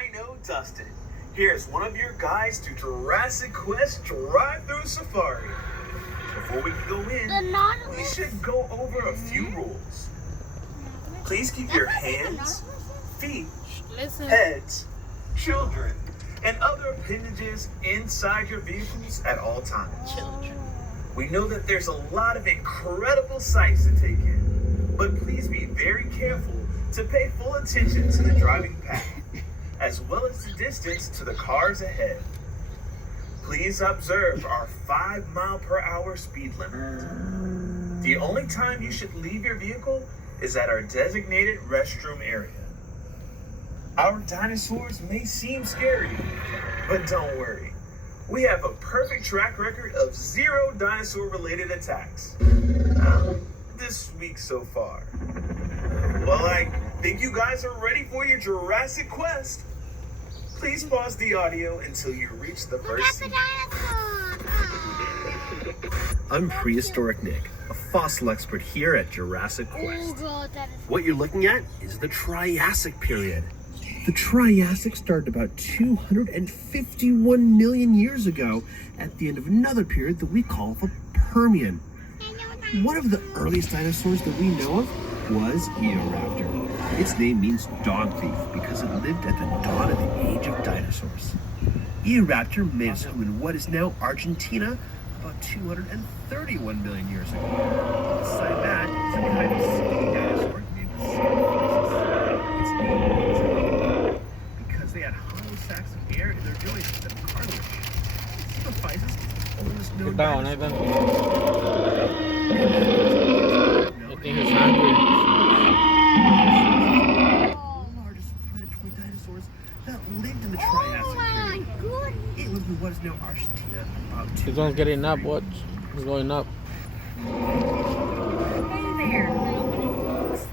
Dino Dustin. Here's one of your guides to Jurassic Quest Drive-Thru Safari. Before we can go in, we should go over a few rules. Please keep your hands, feet, heads, children, and other appendages inside your vehicles at all times. We know that there's a lot of incredible sights to take in, but please be very careful to pay full attention to the driving path, as well as the distance to the cars ahead. Please observe our 5-mile-per-hour speed limit. The only time you should leave your vehicle is at our designated restroom area. Our dinosaurs may seem scary, but don't worry. We have a perfect track record of 0 dinosaur-related attacks. This week so far. Well, I think you guys are ready for your Jurassic Quest. Please pause the audio until you reach the first scene. I'm Prehistoric Nick, a fossil expert here at Jurassic Quest. What you're looking at is the Triassic period. The Triassic started about 251 million years ago at the end of another period that we call the Permian. One of the earliest dinosaurs that we know of was Eoraptor. Its name means dog thief because it lived at the dawn of the age of dinosaurs. Eoraptor made its home in what is now Argentina about 231 million years ago. Beside that is a kind of sea dinosaur named Its name means because they had hollow sacks of air in their joints instead of cartilage. Symphysis is the oldest known dinosaur. I think he's hungry. Largest predatory dinosaurs that lived in the Triassic period. It lived in what is now Argentina about 2. He's not getting up. Watch. He's going up. Hey there.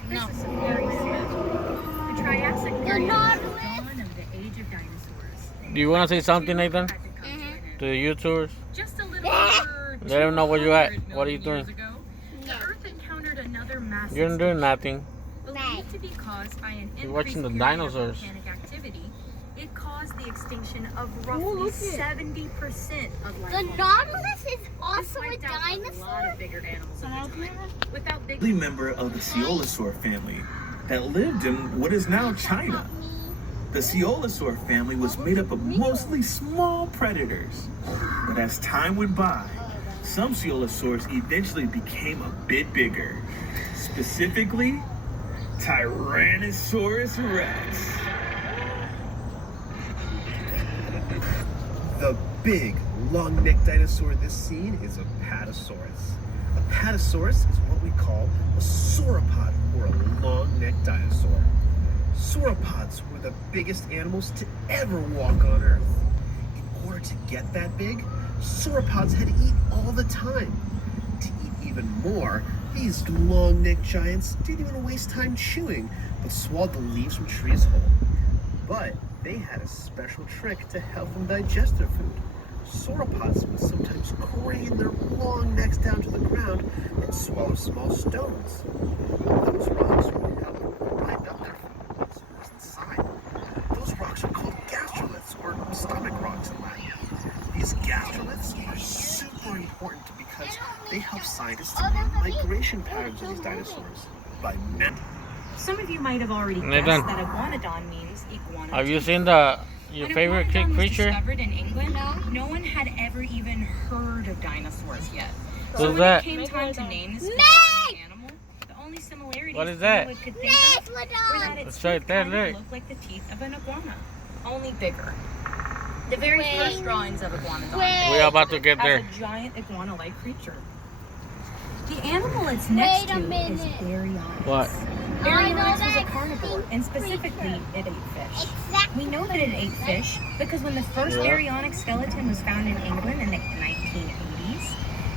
This is very simple. The Triassic period is the dawn of the age of dinosaurs. Do you want to say something, Nathan? To the YouTubers? Just a little over Let them know where you're at. What are you doing? years ago, the Earth encountered another massive You're doing nothing. believed to be caused by an You're watching the increased period of dinosaurs. volcanic activity. It caused the extinction of roughly 70% of life. The Nautilus is This also a wiped out a lot dinosaur? of bigger animals at the time. Without big Early member of the Coelosaur family that lived in what is now China. The Coelosaur family was made up of mostly small predators. But as time went by, some Coelosaurs eventually became a bit bigger. Specifically, Tyrannosaurus rex. The big, long-necked dinosaur in this scene is a Apatosaurus. A Apatosaurus is what we call a sauropod, or a long-necked dinosaur. Sauropods were the biggest animals to ever walk on Earth. In order to get that big, sauropods had to eat all the time. To eat even more, these long-necked giants didn't even waste time chewing, but swallowed the leaves from trees whole. But they had a special trick to help them digest their food. Sauropods would sometimes crane their long necks down to the ground and swallow small stones. Those rocks would help them grind up their food once it was inside. Those rocks are called gastroliths, or stomach rocks in Latin. These gastroliths are super important because they help scientists to know migration patterns of these dinosaurs by mental. Some of you might have already guessed Nathan. that iguanodon means iguana. Have you seen your When favorite iguanodon was creature? discovered in England, no one had ever even heard of dinosaurs yet. Who's So when that? it came time to name this bizarre animal, the only similarities What is that? anyone could think of were that its It's right teeth there, kind of look. looked like the teeth of an iguana, only bigger. The very first drawings of iguanodon We're about to get as there. a giant iguana-like creature. The animal it's next Wait a to is minute. Baryonyx. What? Baryonyx was a carnivore, and specifically, it ate fish. We know that it ate fish because when the first baryonyx skeleton was found in England in the 1980s,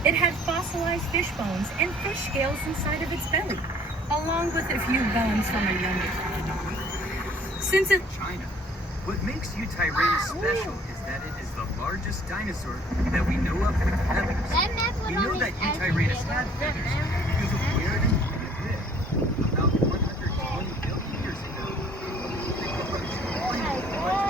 it had fossilized fish bones and fish scales inside of its belly, along with a few bones from a younger iguanodon. Since it China. What makes Tyrannosaurus special is that it is the largest dinosaur that we know of with feathers. We know that Tyrannosaurus had feathers because of where it lived. About 120 million years ago, they grew up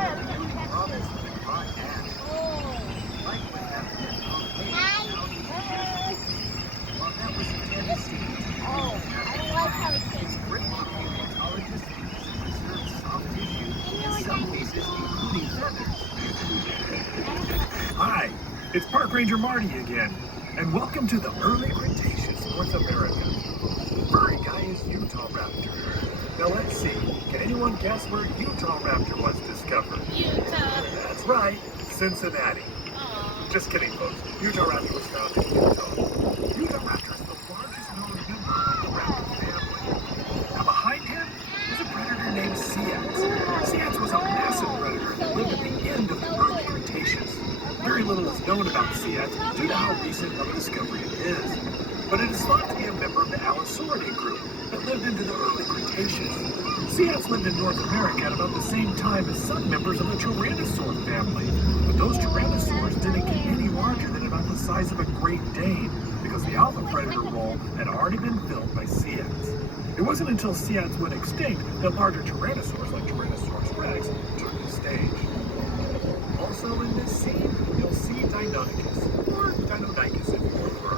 It's Park Ranger Marty again, and welcome to the early Cretaceous, North America. The furry guy is Utah Raptor. Now let's see, can anyone guess where Utah Raptor was discovered? Utah. That's right, Cincinnati. Just kidding, folks. Utah Raptor was found in Utah. Utah Raptor is the largest known member of the raptor family. Now behind him is a predator named Seax. Seax was a massive predator that lived at the end of the early Cretaceous. Very little is known about Seax due to how recent of a discovery it is. But it is thought to be a member of the Allosauridae group that lived into the early Cretaceous. Seax lived in North America at about the same time as some members of the Tyrannosaur family. But those Tyrannosaurs didn't get any larger than about the size of a Great Dane because the alpha predator role had already been filled by Seax. It wasn't until Seax went extinct that larger Tyrannosaurs like Tyrannosaurus rex took the stage. Also in this scene, you'll see Deinonychus, or Deinonychus if you prefer.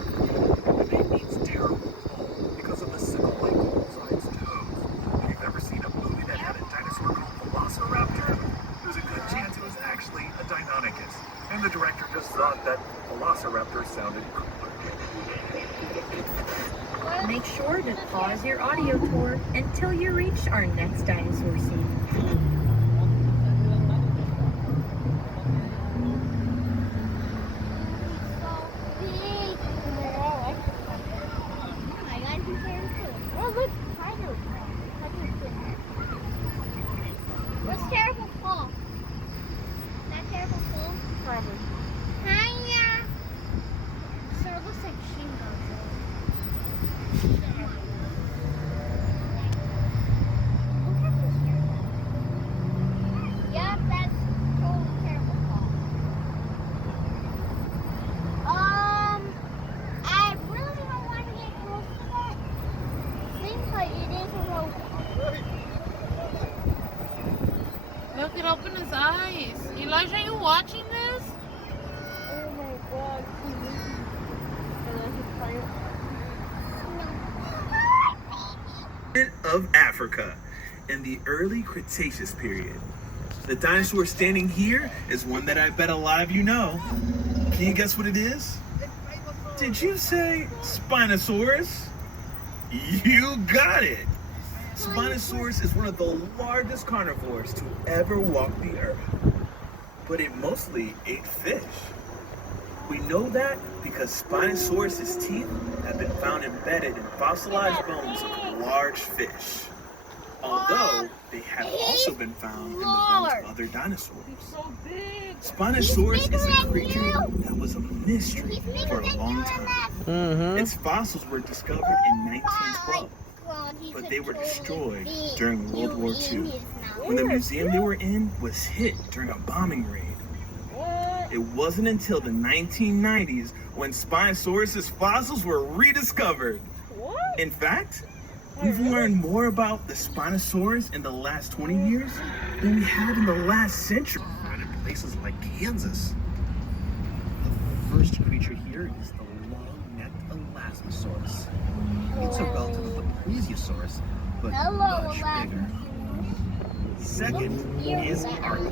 The name means terrible pole because of the sickle-like holes on its toes. If you've ever seen a movie that had a dinosaur called Velociraptor, there's a good chance it was actually a Deinonychus, and the director just thought that Velociraptor sounded cooler. Make sure to pause your audio tour until you reach our next dinosaur scene. What's Terrible Fall? Is that Terrible Fall? Probably. Hiya! So it looks like Shingo. Yep, that's totally Terrible Fall. I really don't want to get close to that. Seems like it is a robot. Look, it opened his eyes. Elijah, are you watching this? Oh my god. Of Africa in the early Cretaceous period. The dinosaur standing here is one that I bet a lot of you know. Can you guess what it is? Did you say Spinosaurus? You got it! Spinosaurus is one of the largest carnivores to ever walk the earth, but it mostly ate fish. We know that because Spinosaurus's teeth have been found embedded in fossilized bones of large fish, although they have also been found in the bones of other dinosaurs. Spinosaurus is a creature that was a mystery for a long time. Its fossils were discovered in 1912. But they were destroyed during World War II, when the museum they were in was hit during a bombing raid. It wasn't until the 1990s when Spinosaurus's fossils were rediscovered. In fact, we've learned more about the Spinosaurus in the last 20 years than we have in the last century. Found in places like Kansas. The first creature here is the long-necked Elasmosaurus. It's a relative of the Plesiosaurus, but much bigger. Second is Arthur,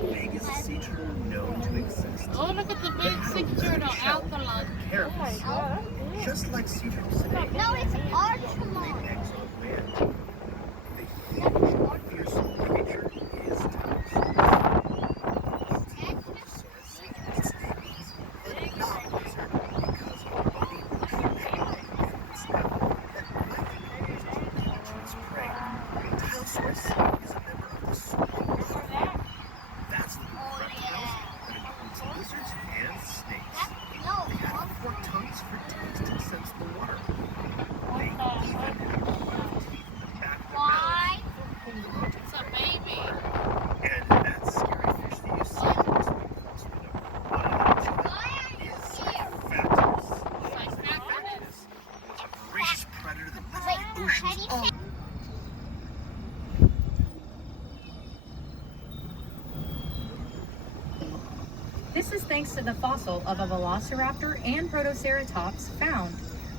the biggest sea turtle known to exist. Oh, look at the big sea turtle, Alkaline. Carapace, just like sea turtles today. No, it's Lay Archimon. eggs on land. The huge, fearsome creature is Tyrannosaurus. Its name means the not lizard because of the body protrusion from its snout that might be used to catch its prey. Tyrannosaurus is a member of the sauropod family. That's the group of reptiles that includes lizards and snakes. They have 4 tongues for taste and sense the water. They even have 12 teeth in the back of their mouth for holding onto It's a prey. baby. And that scary fish that you see looks like close window. One of them is Saphatus. Saphatus was a voracious predator that lived in the oceans all This is thanks to the fossil of a velociraptor and protoceratops found,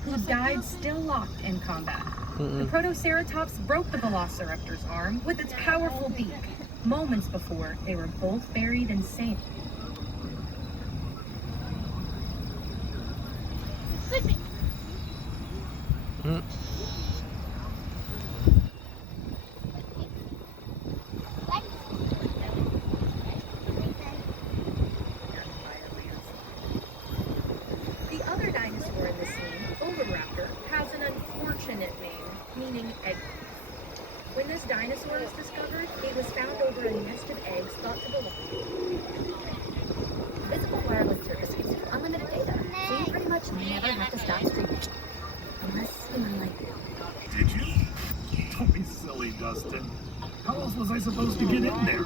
who died still locked in combat. The protoceratops broke the velociraptor's arm with its powerful beak, moments before they were both buried in sand. thought to belong. Visible wireless service gives you unlimited data, so you pretty much never have to stop streaming. Unless you want to, like... Did you? Don't be silly, Dustin. How else was I supposed to get in there?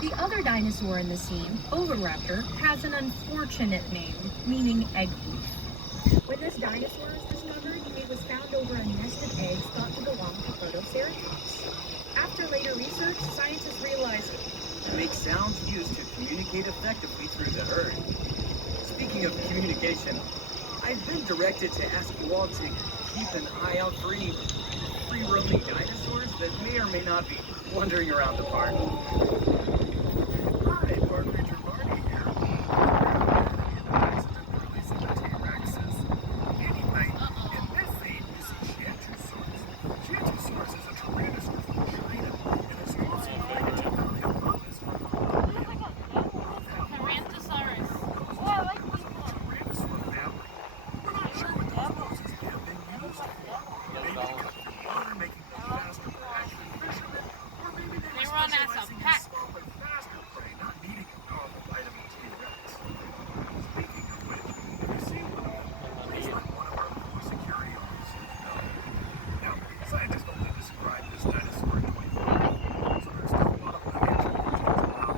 The other dinosaur in the scene, Oviraptor, has an unfortunate name, meaning egg thief. When this dinosaur was discovered, it was found over a nest of eggs thought to belong to Protoceratops. After later research, scientists realized To make sounds used to communicate effectively through the herd. Speaking of communication, I've been directed to ask you all to keep an eye out for any free-roaming dinosaurs that may or may not be wandering around the park. Hi, Park Ranger Marty here. Anyway, in this scene, you see Giantosaurus. Giantosaurus is a tyrannosaur from China, and it's also quite a Tyrannosaurus from Tyrannosaurus. Oh, I like this one. Tyrannosaur family. We're not sure what those noses may have been used for. Maybe to cut through water, making them faster for actual fishermen, or maybe they They were run as a specializing in pack. smaller, faster prey, not needing a powerful vitamin T-Rex. Speaking of which, if you see one of them, please let one of our poor security officers know. Now, scientists only describe this dinosaur in 24 hours, so there's still a lot of unanswered questions about it.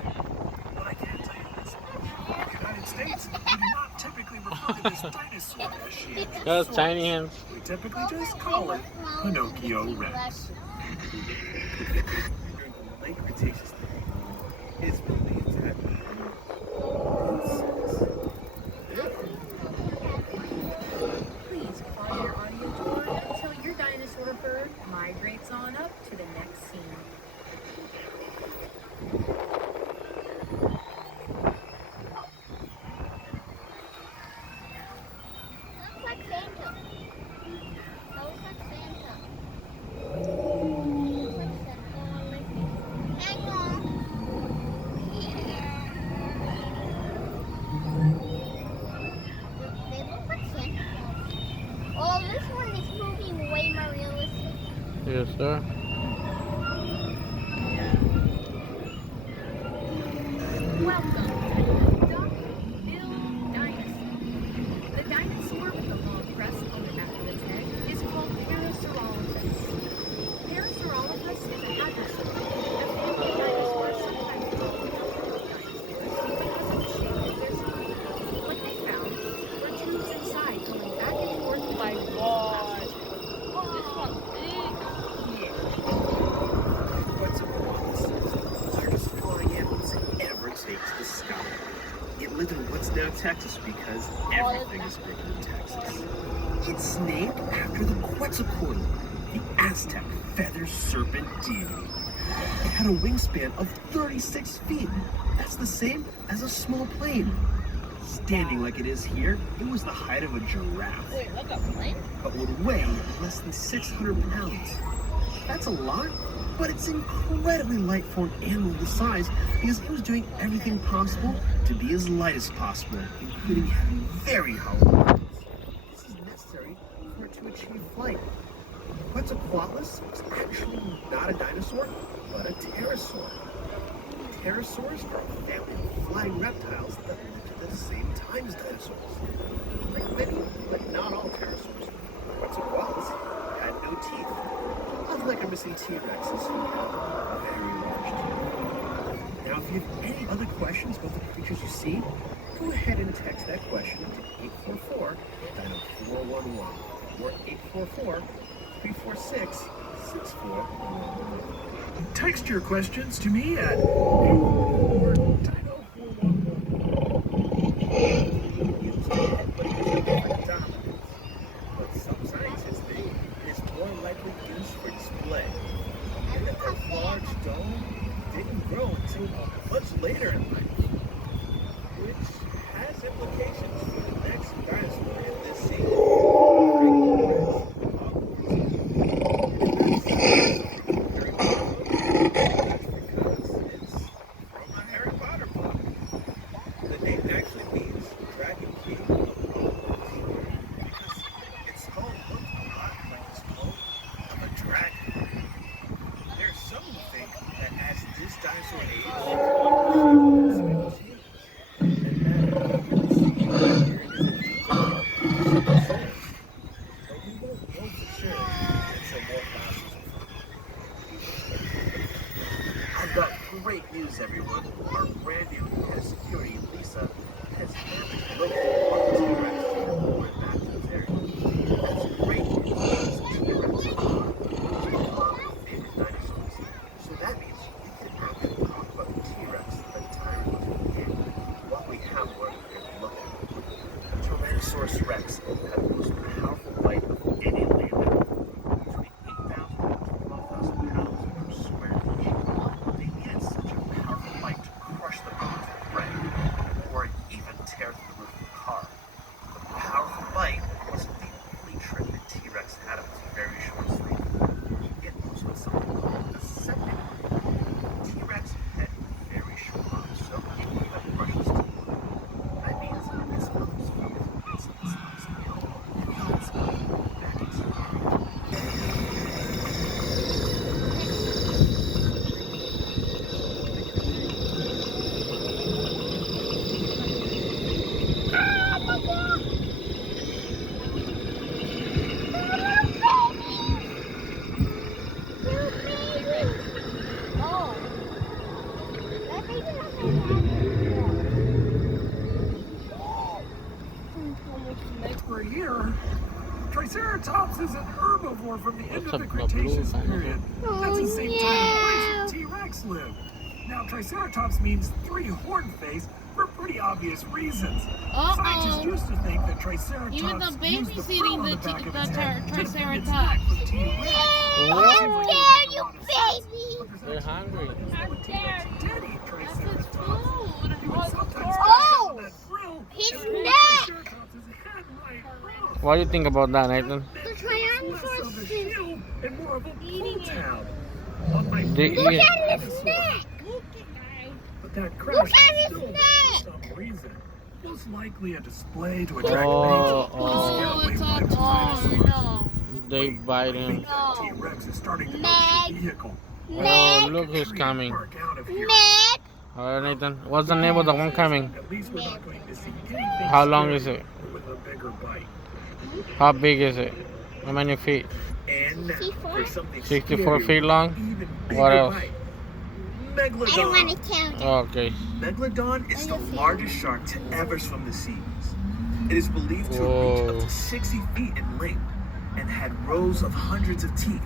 But I can tell you this much. In the United States, we do not typically refer to this dinosaur as Giantosaurus. Got tiny hands. We typically just call it Pinocchio Rex. During the late Cretaceous period, it's believed that please pause your audio tour until your dinosaur herd migrates on up to the next scene. Looks like Santa. That looks like Santa. Looks like Santa. Hang on. They look like Santa Claus. Oh, this one is moving way more realistic. Yes, sir. Welcome to the duck-billed dinosaur. The dinosaur with the long crest on the back of its head is called Parasaurolophus. Parasaurolophus is a hadrosaur, a family of dinosaurs sometimes called dinosaurs because of the shape of their spine. What they found were tubes inside going back and forth by walls. This one's big. What's a koala is the largest flying animals it ever takes to sky. It lived in what's now Texas because everything is bigger in Texas. It's named after the Quetzalcoatl, the Aztec feather serpent deity. It had a wingspan of 36 feet. That's the same as a small plane. Standing like it is here, it was the height of a giraffe, Wait, look a plane? but would weigh less than 600 pounds. That's a lot, but it's incredibly light for an animal this size because it was doing everything possible to be as light as possible, including having very hollow bones. This is necessary for it to achieve flight. Quetzalcoatlus was actually not a dinosaur, but a pterosaur. Pterosaurs are a family of flying reptiles that lived at the same time as dinosaurs. Like many, but not all pterosaurs, Quetzalcoatlus had no teeth, unlike our missing T-Rexes who have very large teeth. Now, if you have any other questions about the creatures you see, go ahead and text that question to 844 Dino 411 or 844 346 6411. Text your questions to me at 844 Dino 411. But some scientists think it's more likely used for display, and that the large dome didn't grow until much later in life, which has implications for the next dinosaur in this scene. That's because it's from a Harry Potter book. The name actually means Dragon King of Hogwarts, because its skull looked a lot like the skull of a dragon. There's some who think that as this dinosaur Great news, everyone. Our brand new head of security, Lisa, has located one of the T-Rex and went back to his area. That's great news because T-Rex are one of my favorite dinosaurs. So that means we can actually talk about the T-Rex the time of the year while we have one here to look at. Tyrannosaurus Rex had the most powerful bite of any land animal, between 8,000 and 12,000 pounds per square inch. They needed such a powerful bite to crush the bones of bread, or even tear through the roof of a car. The powerful bite wasn't the only trick that T-Rex had up its very short sleeve. It was what something called a second bite. T-Rex had very short arms, so he could brush his teeth. That means his mother's food is his last meal. God's back in Oh. That baby doesn't have We're here. Triceratops is an herbivore from the end What's of the a Cretaceous blue period. That's the same time the T-Rex lived. Now, Triceratops means three-horned face for pretty obvious reasons. Scientists used to think that Triceratops Even the baby's used the eating fur on the the back of the its head to defend its Triceratops. neck from T-Rex. How dare you, baby! They're hungry. How dare you? Daddy That's his Triceratops. food. He would sometimes Oh! that grill His and neck! Triceratops' head right off. What do you think about that, Nathan? The Less of Tyrannosaurus a is shield and more of a Eating pull it. tab. Unlike They Look eat. at his neck! but that crash Look at is his still neck! for some reason. Most likely a display to attract Oh, mates or to scare Oh, away it's all wild oh dinosaurs. no. They bite I him. think that T-Rex is starting to notice the vehicle. Oh, look who's coming. Mark out of here. Neck! Alright, Nathan. What's the name of the one coming? At least we're not going to see anything How long scary is it? with a bigger bite. How big is it? How many feet? And for something 64 scarier, feet long? even What bigger else? bite. I don't want Megalodon. to count it. Okay. Megalodon is the largest shark to ever swim the seas. It is believed to reach up Whoa. to 60 feet in length and had rows of hundreds of teeth.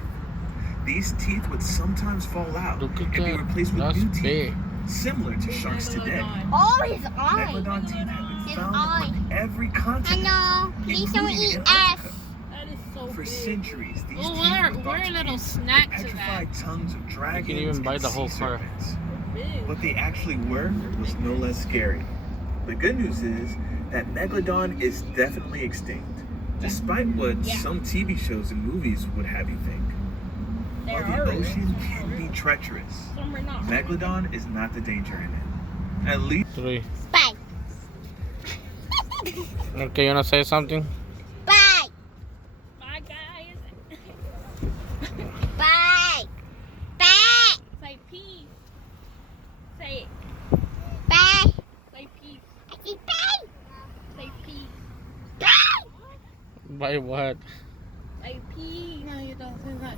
These teeth would sometimes fall out Look and at be that. replaced with That's new teeth, big. similar to sharks today. Oh, his eye! Megalodon teeth have been His found eye. on every I continent, know. Please don't including eat Antarctica. us. That is so For big. centuries, these Oh, teeth we're were thought a to little be snack to that. petrified tongues of dragons even bite and the whole sea fur. serpents. Big. What they actually were was no less scary. The good news is that Megalodon is definitely extinct, despite what some TV shows and movies would have you think. While the ocean can be treacherous, Megalodon is not the danger in it. At least 3. Bye. Okay, you wanna say something? Bye. Bye, guys. Bye. Bye. Say peace. Say it. Bye. Say peace. I said bye. Say peace. Bye. By what?